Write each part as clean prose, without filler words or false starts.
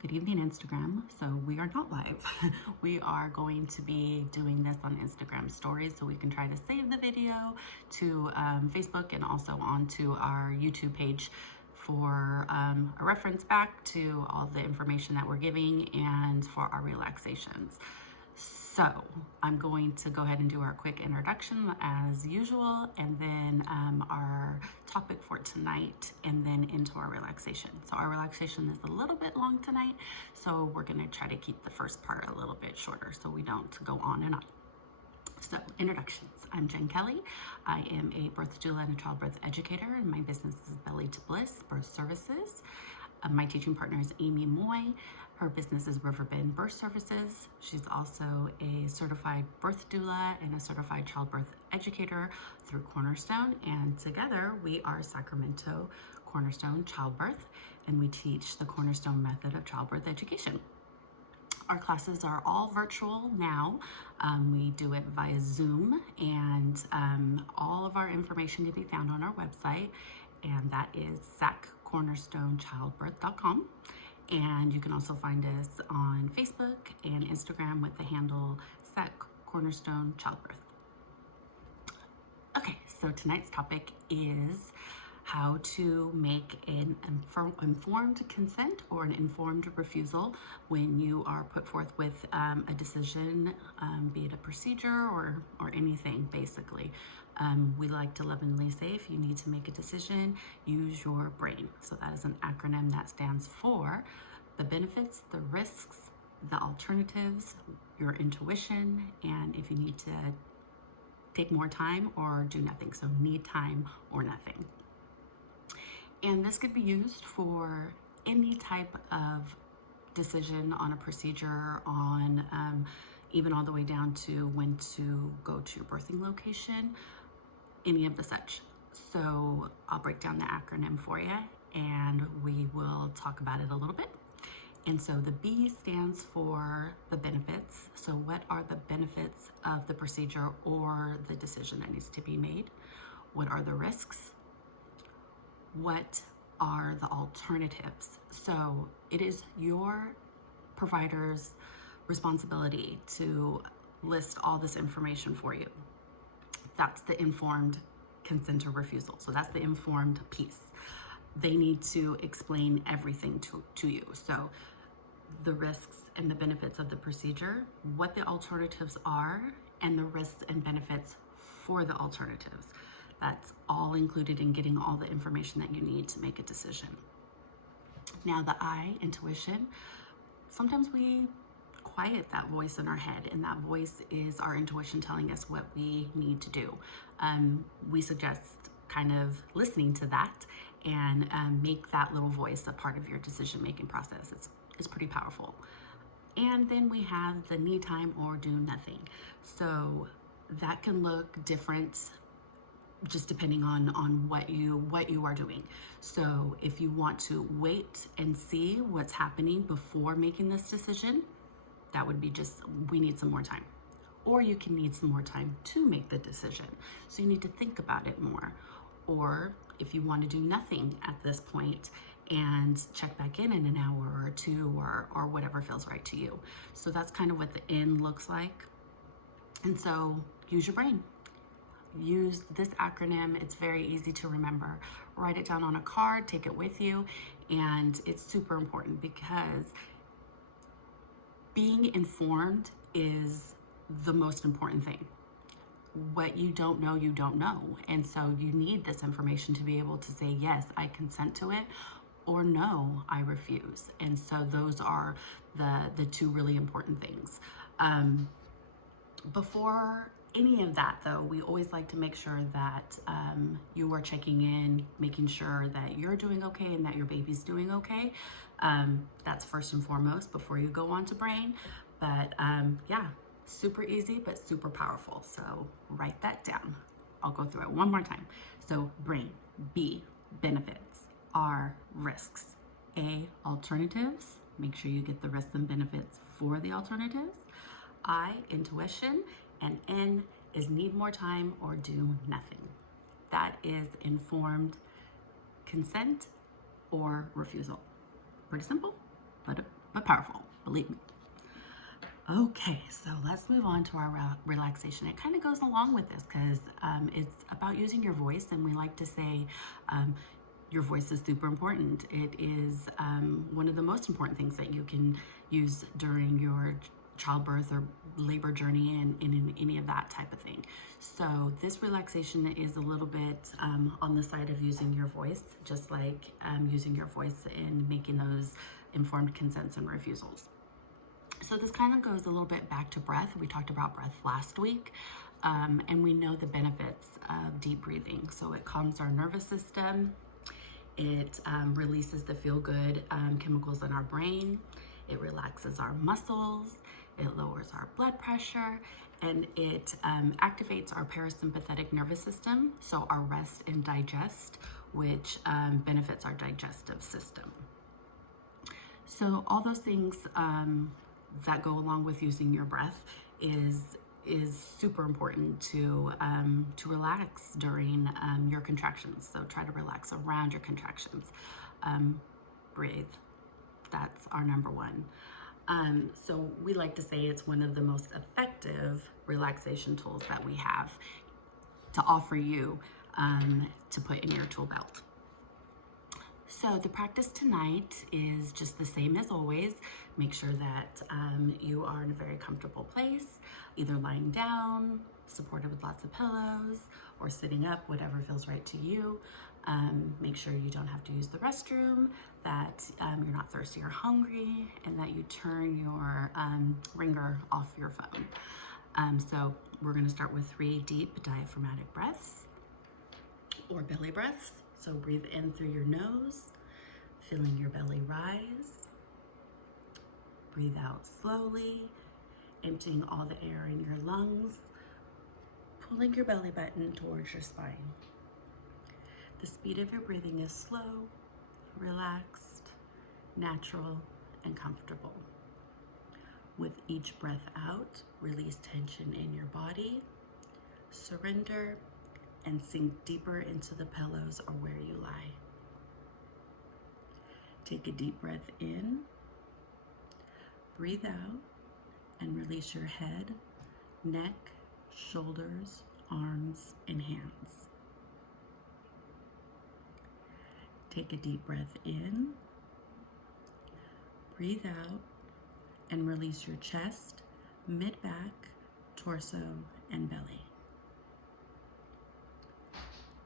Good evening, Instagram. So we are not live. We are going to be doing this on Instagram stories, so we can try to save the video to Facebook and also onto our YouTube page for a reference back to all the information that we're giving and for our relaxations. So I'm going to go ahead and do our quick introduction as usual, and then our topic for tonight, and then into our relaxation. So our relaxation is a little bit long tonight, so we're going to try to keep the first part a little bit shorter so we don't go on and on. So introductions. I'm Jenn Kelly. I am a birth doula and a childbirth educator, and my business is Belly to Bliss Birth Services. My teaching partner is Amy Moy. Her business is Riverbend Birth Services. She's also a certified birth doula and a certified childbirth educator through Cornerstone. And together we are Sacramento Cornerstone Childbirth, and we teach the Cornerstone method of childbirth education. Our classes are all virtual now. We do it via Zoom, and all of our information can be found on our website, and that is saccornerstonechildbirth.com. And you can also find us on Facebook and Instagram with the handle Sac Cornerstone Childbirth. Okay, so tonight's topic is how to make an informed consent or an informed refusal when you are put forth with a decision, be it a procedure or anything, basically. We like to lovingly say, if you need to make a decision, use your brain. So that is an acronym that stands for the benefits, the risks, the alternatives, your intuition, and if you need to take more time or do nothing. So need time or nothing. And this could be used for any type of decision on a procedure, on even all the way down to when to go to your birthing location, any of the such. So I'll break down the acronym for you and we will talk about it a little bit. And so the B stands for the benefits. So what are the benefits of the procedure or the decision that needs to be made? What are the risks? What are the alternatives? So it is your provider's responsibility to list all this information for you. That's the informed consent or refusal. So that's the informed piece. They need to explain everything to you. So the risks and the benefits of the procedure, what the alternatives are, and the risks and benefits for the alternatives. That's all included in getting all the information that you need to make a decision. Now the I, intuition, sometimes we quiet that voice in our head, and that voice is our intuition telling us what we need to do. We suggest kind of listening to that and make that little voice a part of your decision-making process. It's pretty powerful. And then we have the need time or do nothing. So that can look different just depending on what you are doing. So if you want to wait and see what's happening before making this decision, that would be just, we need some more time. Or you can need some more time to make the decision. So you need to think about it more. Or if you want to do nothing at this point and check back in an hour or two or whatever feels right to you. So that's kind of what the N looks like. And so use your brain. Use this acronym. It's very easy to remember. Write it down on a card, take it with you, and it's super important because being informed is the most important thing. What you don't know, you don't know. And so you need this information to be able to say, yes, I consent to it, or no, I refuse. And so those are the two really important things. Before any of that though, we always like to make sure that you are checking in, making sure that you're doing okay and that your baby's doing okay. That's first and foremost before you go on to brain. But yeah, super easy, but super powerful. So write that down. I'll go through it one more time. So brain, B, benefits, R, risks, A, alternatives. Make sure you get the risks and benefits for the alternatives. I, intuition, and N is need more time or do nothing. That is informed consent or refusal. Pretty simple, but but powerful, believe me. Okay, so let's move on to our relaxation. It kind of goes along with this because it's about using your voice, and we like to say your voice is super important. It is one of the most important things that you can use during your childbirth or labor journey and in any of that type of thing. So this relaxation is a little bit on the side of using your voice, just like using your voice in making those informed consents and refusals. So this kind of goes a little bit back to breath. We talked about breath last week, and we know the benefits of deep breathing. So it calms our nervous system. It releases the feel-good chemicals in our brain. It relaxes our muscles. It lowers our blood pressure, and it activates our parasympathetic nervous system, so our rest and digest, which benefits our digestive system. So all those things that go along with using your breath is super important to relax during your contractions. So try to relax around your contractions. Breathe. That's our number one. So we like to say it's one of the most effective relaxation tools that we have to offer you to put in your tool belt. So the practice tonight is just the same as always. Make sure that you are in a very comfortable place, either lying down, supported with lots of pillows, or sitting up, whatever feels right to you. Make sure you don't have to use the restroom, that you're not thirsty or hungry, and that you turn your ringer off your phone. So we're gonna start with 3 deep diaphragmatic breaths, or belly breaths. So breathe in through your nose, feeling your belly rise. Breathe out slowly, emptying all the air in your lungs, pulling your belly button towards your spine. The speed of your breathing is slow, relaxed, natural, and comfortable. With each breath out, release tension in your body, surrender, and sink deeper into the pillows or where you lie. Take a deep breath in, breathe out, and release your head, neck, shoulders, arms, and hands. Take a deep breath in, breathe out, and release your chest, mid-back, torso, and belly.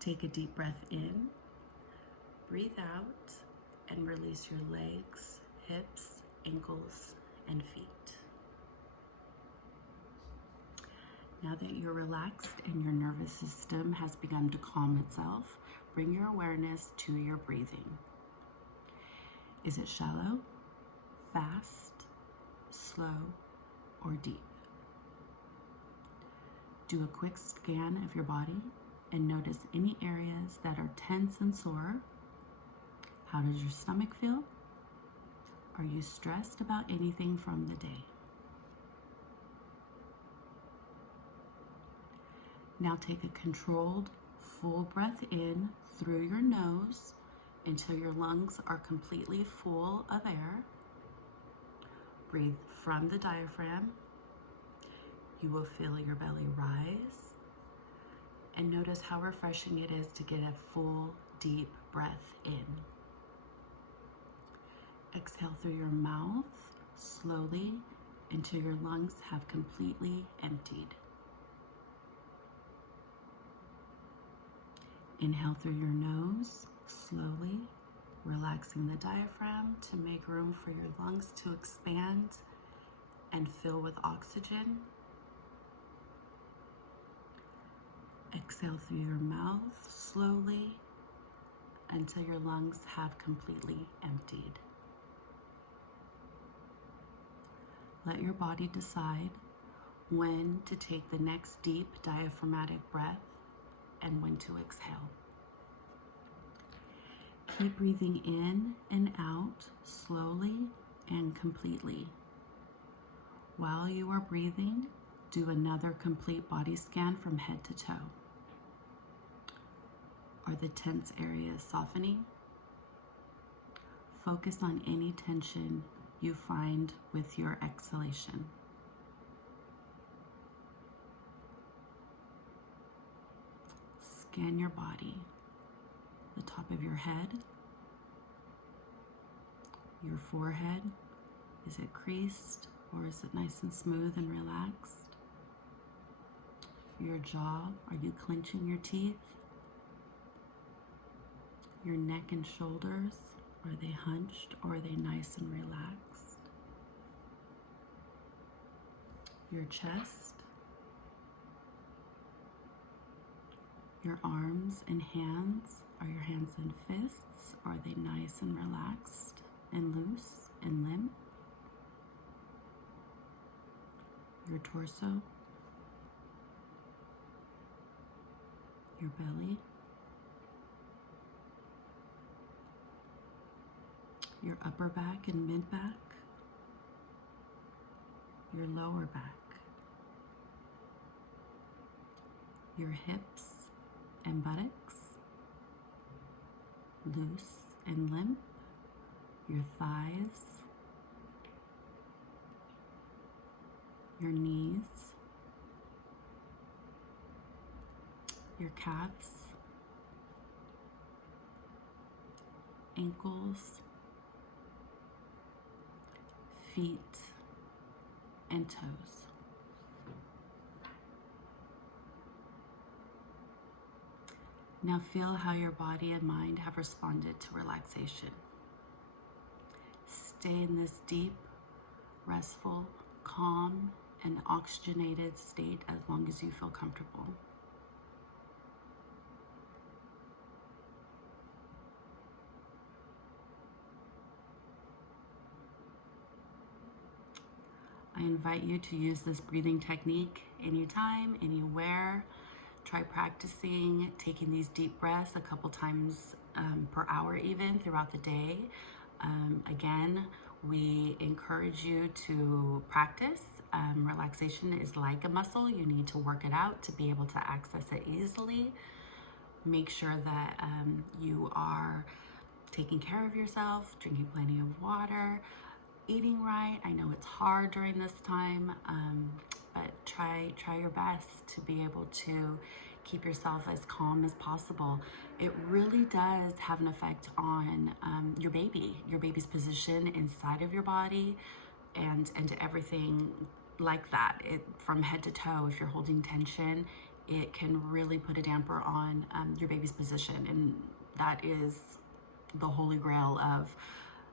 Take a deep breath in, breathe out, and release your legs, hips, ankles, and feet. Now that you're relaxed and your nervous system has begun to calm itself, bring your awareness to your breathing. Is it shallow, fast, slow, or deep? Do a quick scan of your body and notice any areas that are tense and sore. How does your stomach feel? Are you stressed about anything from the day? Now take a controlled, full breath in through your nose until your lungs are completely full of air. Breathe from the diaphragm. You will feel your belly rise. And notice how refreshing it is to get a full, deep breath in. Exhale through your mouth slowly until your lungs have completely emptied. Inhale through your nose slowly, relaxing the diaphragm to make room for your lungs to expand and fill with oxygen. Exhale through your mouth slowly until your lungs have completely emptied. Let your body decide when to take the next deep diaphragmatic breath and when to exhale. Keep breathing in and out slowly and completely. While you are breathing, do another complete body scan from head to toe. Are the tense areas softening? Focus on any tension you find with your exhalation. Scan your body, the top of your head, your forehead. Is it creased or is it nice and smooth and relaxed? Your jaw, are you clenching your teeth? Your neck and shoulders, are they hunched or are they nice and relaxed? Your chest, your arms and hands, are your hands and fists? Are they nice and relaxed and loose and limp? Your torso, your belly, your upper back and mid back, your lower back, your hips and buttocks, loose and limp, your thighs, your knees, your calves, ankles, feet, and toes. Now feel how your body and mind have responded to relaxation. Stay in this deep, restful, calm, and oxygenated state as long as you feel comfortable. I invite you to use this breathing technique anytime, anywhere. Try practicing taking these deep breaths a couple times per hour even throughout the day. Again, we encourage you to practice. Relaxation is like a muscle. You need to work it out to be able to access it easily. Make sure that you are taking care of yourself, drinking plenty of water, eating right. I know it's hard during this time, but try your best to be able to keep yourself as calm as possible. It really does have an effect on your baby's position inside of your body, and to everything like that. From head to toe, if you're holding tension, it can really put a damper on your baby's position, and that is the holy grail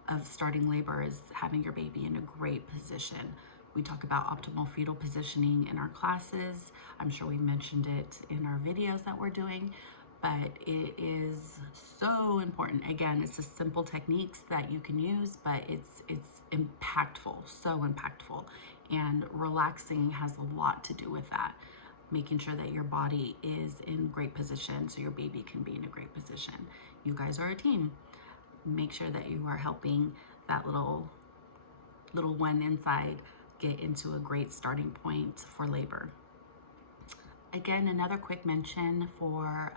of starting labor, is having your baby in a great position. We talk about optimal fetal positioning in our classes. I'm sure we mentioned it in our videos that we're doing, but it is so important. Again, it's just simple techniques that you can use, but it's impactful, so impactful. And relaxing has a lot to do with that. Making sure that your body is in great position so your baby can be in a great position. You guys are a team. Make sure that you are helping that little one inside get into a great starting point for labor. Again, another quick mention for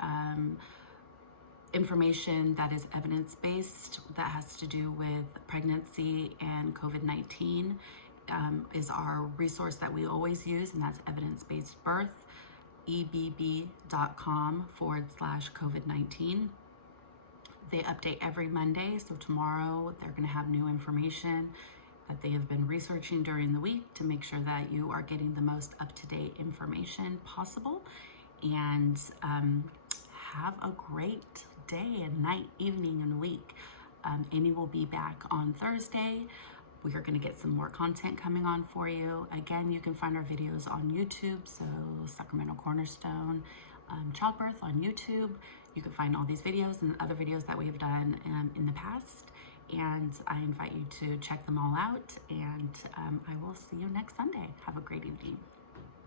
information that is evidence-based that has to do with pregnancy and COVID-19 is our resource that we always use, and that's Evidence-Based Birth, ebb.com/COVID-19. They update every Monday, so tomorrow they're going to have new information that they have been researching during the week to make sure that you are getting the most up-to-date information possible. And have a great day and night, evening, and week. Amy will be back on Thursday. We are going to get some more content coming on for you. Again, you can find our videos on YouTube, so Sacramento Cornerstone Childbirth on YouTube. You can find all these videos and other videos that we have done in the past, and I invite you to check them all out, and I will see you next Sunday. Have a great evening.